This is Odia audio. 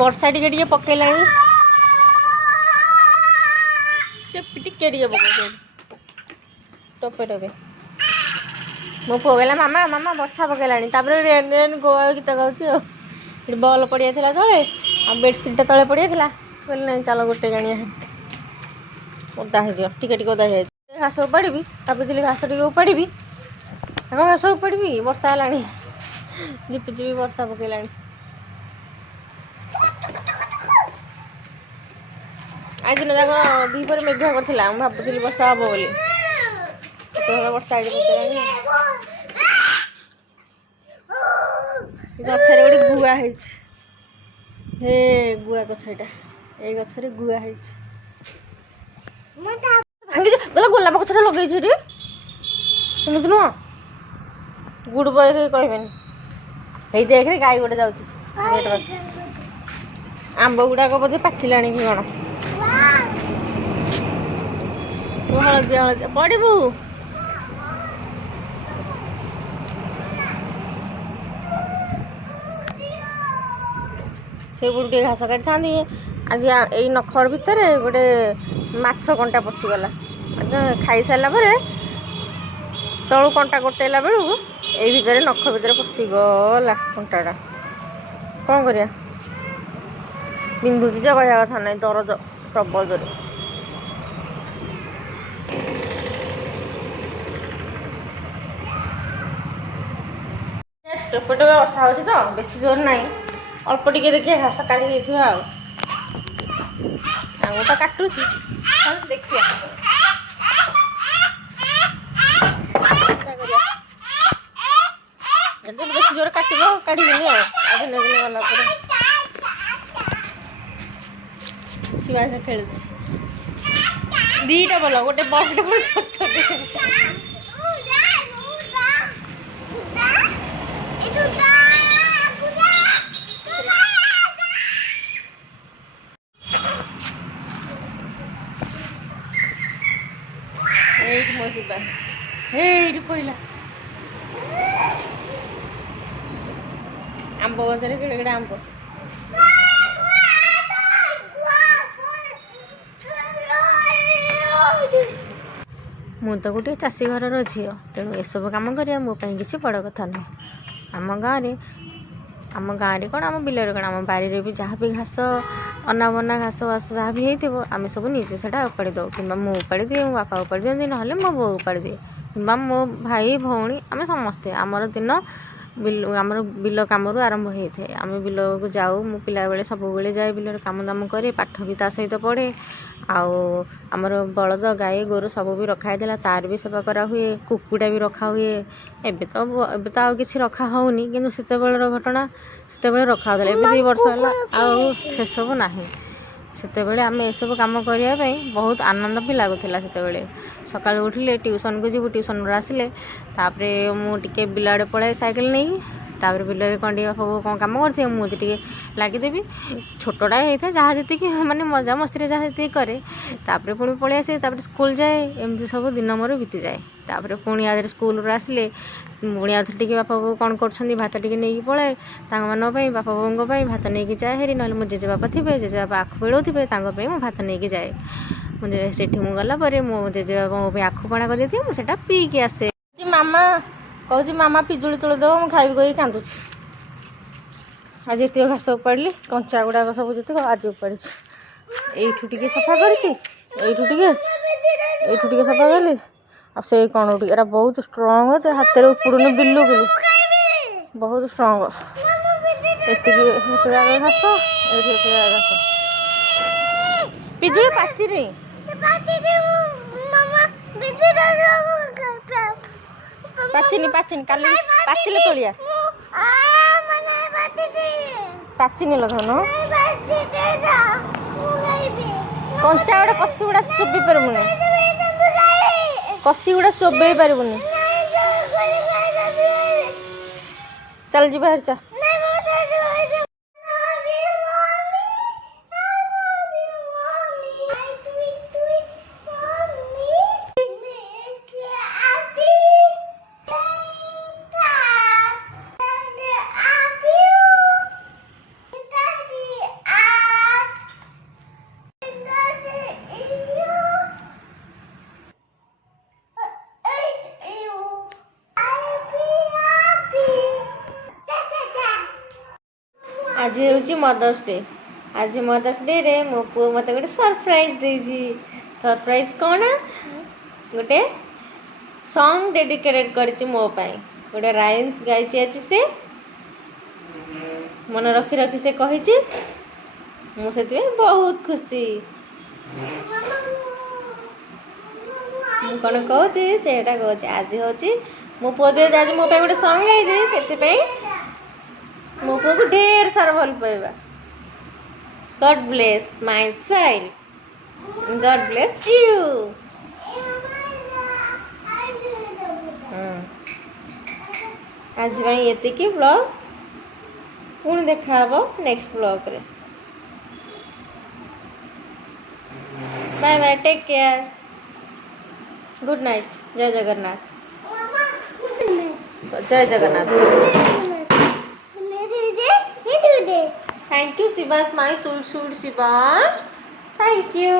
ବର୍ଷା ଟିକେ ଟିକେ ପକେଇଲାଣି ଟିକେ ଟିକେ ପକେଇଲାଣି ଟୋପେ ଟୋପେ। ମୋ ପୁଅ କହିଲା ମାମା ମାମା ବର୍ଷା ପକେଇଲାଣି। ତାପରେ ରେନ୍ ରେନ୍ ଗୋଆ ଗୀତ ଗାଉଛି ଆଉ। ଏଠି ବଲ୍ ପଡ଼ିଯାଇଥିଲା ତଳେ ଆଉ ବେଡ଼ସିଟ୍ଟା ତଳେ ପଡ଼ିଯାଇଥିଲା। କହିଲି ନାଇଁ ଚାଲ ଗୋଟେ ଜାଣିଆ ଓଦା ହେଇଯିବ ଟିକେ ଟିକେ ଓଦା ହେଇଯାଇଛି। ଘାସ ଉପାଡ଼ିବି ଭାବୁଥିଲି ଘାସ ଟିକେ ଉପାଡ଼ିବି ଘାସ ଉପାଡ଼ିବି ବର୍ଷା ହେଲାଣି ଝିପି ଝିପି ବର୍ଷା ପକେଇଲାଣି। ଆଜି ଦିନ ଯାକ ଦିପହରେ ମେଘୁଆ କରିଥିଲା ମୁଁ ଭାବୁଥିଲି ବର୍ଷା ହବ ବୋଲି ବର୍ଷା ଆଜି ପକେଇଲାଣି। ଗଛରେ ଗୋଟେ ଗୁଆ ହେଇଛି ହେ ଗୁଆ ଗଛ ଏଇଟା ଏଇ ଗଛରେ ଗୁଆ ହେଇଛି। ଭାଙ୍ଗିଛି ଗୋଲାପ ଗଛଟା ଲଗେଇଛୁ ରେ ସେମିତି ନୁହଁ ଗୁଡ଼ ବଏ କହିବେନି। ହେଇ ଦେଖରେ ଗାଈ ଗୋଟେ ଯାଉଛି ଆମ୍ବ ଗୁଡ଼ାକ ବୋଧେ ପାଚିଲାଣି କି କଣ। ହଳଦିଆ ହଳଦିଆ ପଡ଼ିବୁ ସେଇପଟୁ ଟିକେ ଘାସ କାଟିଥାନ୍ତି। ଆଜି ଏଇ ନଖର ଭିତରେ ଗୋଟେ ମାଛ କଣ୍ଟା ପଶିଗଲା। ଖାଇସାରିଲା ପରେ ତଳୁ କଣ୍ଟା ଗୋଟେଇଲା ବେଳକୁ ଏଇ ଭିତରେ ନଖ ଭିତରେ ପଶିଗଲା କଣ୍ଟାଟା। କ'ଣ କରିବା ବିନ୍ଧୁଛି ଯେ କହିବା କଥା ନାହିଁ ଦରଜ ପ୍ରବଳ ଜୋରେ। ଟୋପେ ଟୋପେ ବର୍ଷା ହେଉଛି ତ ବେଶୀ ଜୋର ନାହିଁ ଅଳ୍ପ ଟିକେ ଦେଖିବା ଘାସ କାଢ଼ି ଦେଇଥିବା ଆଉ ଆঙୁଟା କାଟୁଛି ଦେଖିବା ଯଦି ବେଶୀ ଜୋର କାଟିବ କାଢ଼ିବିନି ଆଉ ଦିନେ ଦିନେ ଗଲା ପରେ। ଶିବା ସେ ଖେଳୁଛି ଦିଟା ଭଲ ଗୋଟେ ବଡ଼ଟେ ଗୋଟେ ଛୋଟଟେ। এইଠି ମୋ ଶିବା ଏଇଠି ପଇଲା ଆମ୍ବ ଗଛରେ କେଡ଼େ କେଡ଼େ ଆମ୍ବ। ମୁଁ ତ ଗୋଟିଏ ଚାଷୀ ଘରର ଝିଅ ତେଣୁ ଏସବୁ କାମ କରିବା ମୋ ପାଇଁ କିଛି ବଡ଼ କଥା ନୁହେଁ। ଆମ ଗାଁରେ କ'ଣ ଆମ ବିଲରେ କ'ଣ ଆମ ବାରିରେ ବି ଯାହା ବି ଘାସ ଅନାବନା ଘାସ ବାସ ଯାହା ବି ହେଇଥିବ ଆମେ ସବୁ ନିଜେ ସେଇଟା ଉପାଡ଼ି ଦେଉ କିମ୍ବା ମୁଁ ଉପାଡ଼ି ଦିଏ ମୋ ବାପା ଉପାଡ଼ି ଦିଅନ୍ତି ନହେଲେ ମୋ ବୋଉ ଉପାଡ଼ି ଦିଏ କିମ୍ବା ମୋ ଭାଇ ଭଉଣୀ ଆମେ ସମସ୍ତେ ଆମର ବିଲ କାମରୁ ଆରମ୍ଭ ହେଇଥାଏ। ଆମେ ବିଲକୁ ଯାଉ ମୁଁ ପିଲାବେଳେ ସବୁବେଳେ ଯାଏ ବିଲରେ କାମ ଦାମ କରେ ପାଠ ବି ତା ସହିତ ପଢ଼େ। ଆଉ ଆମର ବଳଦ ଗାଈ ଗୋରୁ ସବୁ ବି ରଖା ହେଇଥିଲା ତାର ବି ସେବା କରାହୁଏ କୁକୁଡ଼ା ବି ରଖା ହୁଏ। ଏବେ ତ ଆଉ କିଛି ରଖା ହେଉନି କିନ୍ତୁ ସେତେବେଳର ଘଟଣା ସେତେବେଳେ ରଖା ହେଉଥିଲା। ଏବେ 2 ବର୍ଷ ହେଲା ଆଉ ସେସବୁ ନାହିଁ। ସେତେବେଳେ ଆମେ ଏସବୁ କାମ କରିବା ପାଇଁ ବହୁତ ଆନନ୍ଦ ବି ଲାଗୁଥିଲା। ସେତେବେଳେ ସକାଳୁ ଉଠିଲେ ଟ୍ୟୁସନ୍କୁ ଯିବୁ ଟ୍ୟୁସନ୍ରୁ ଆସିଲେ ତାପରେ ମୁଁ ଟିକେ ବିଲ ଆଡ଼େ ପଳାଏ ସାଇକେଲ ନେଇକି ତାପରେ ବିଲରେ କ'ଣ ଟିକେ ସବୁ କ'ଣ କାମ କରିଥିବେ ମୁଁ ଟିକେ ଲାଗିଦେବି ଛୋଟଟା ହେଇଥାଏ ଯାହା ଯେତିକି ମାନେ ମଜାମସ୍ତିରେ ଯାହା ଯେତିକି କରେ ତାପରେ ପୁଣି ପଳେଇ ଆସେ ତାପରେ ସ୍କୁଲ ଯାଏ ଏମିତି ସବୁ ଦିନ ମୋର ବିତିଯାଏ। ତାପରେ ପୁଣି ଆଉଥରେ ସ୍କୁଲରୁ ଆସିଲେ ପୁଣି ଆଉଥରେ ଟିକେ ବାପା ବୋଉ କ'ଣ କରୁଛନ୍ତି ଭାତ ଟିକେ ନେଇକି ପଳାଏ ତାଙ୍କମାନଙ୍କ ପାଇଁ ବାପା ବୋଉଙ୍କ ପାଇଁ ଭାତ ନେଇକି ଯାଏ ହେରି ନହେଲେ ମୋ ଜେଜେବାପା ଥିବେ ଜେଜେବାପା ଆଖୁ ପେଳଉଥିବେ ତାଙ୍କ ପାଇଁ ମୁଁ ଭାତ ନେଇକି ଯାଏ। ସେଠି ମୁଁ ଗଲା ପରେ ମୋ ଜେଜେବାପା ମୋ ପାଇଁ ଆଖୁ ପଣା କରିଦେଇଥିବେ ମୁଁ ସେଇଟା ପିଇକି ଆସେ। ମାମା କହୁଛି ମାମା ପିଜୁଳି ତୋଳି ଦେବ ମୁଁ ଖାଇବି କହିକି କାନ୍ଦୁଛି। ଆଜି ଏତିକ ଘାସ ଉପାଡ଼ିଲି କଞ୍ଚା ଗୁଡ଼ାକ ସବୁ ଯେତିକ ଆଜି ଉପାଡ଼ିଛି। ଏଇଠୁ ଟିକେ ସଫା କରିଛି ଏଇଠୁ ଟିକେ ସଫା କଲି ଆଉ ସେଇ କ'ଣ ଟିକେ ଏରା ବହୁତ ଷ୍ଟ୍ରଙ୍ଗ ଯେ ହାତରେ ଉପୁଡ଼ୁନି ବିଲୁକୁ ବହୁତ ଷ୍ଟ୍ରଙ୍ଗ। ଏତିକି ଘାସ ଏଇଠି ଘାସ ପିଜୁଳି ପାଚିନି କାଲି ପାଚିଲେ ତୋଳିଆ ପାଚିନି ଲୋ ଧନ କଞ୍ଚା ଗୁଡ଼ା କଷି ଗୁଡ଼ା ଚୋବେଇ ପାରିବୁନି ଚାଲ ଯିବା ହେରି ଚା। आज हूँ मदर्स डे। आज मदर्स डे रे मो पुओ मत गोटे सरप्राइज देजी। सरप्राइज कौन? गोटे सॉन्ग डेडिकेटेड करछि मो पाई। गोटे राइम्स गाइछि आज से मन रखी रखी से कहिछि। मु सेति बहुत खुशी। मु कौन कहूँ सेटा कहूँ आज हूँ मो पुओ जो आज मो पाई गोटे सॉन्ग गाइछि सेति मो पुओ को ढेर सारा भल पाइबा। God bless my child. God bless you. आज भाई ये ब्लॉग पुणी देखा नेक्स्ट ब्लॉग रे। Bye bye, take care, good night, जय जगन्नाथ। जय Jagannath. Thank you, Sivas, my sweet Sivas. Thank you.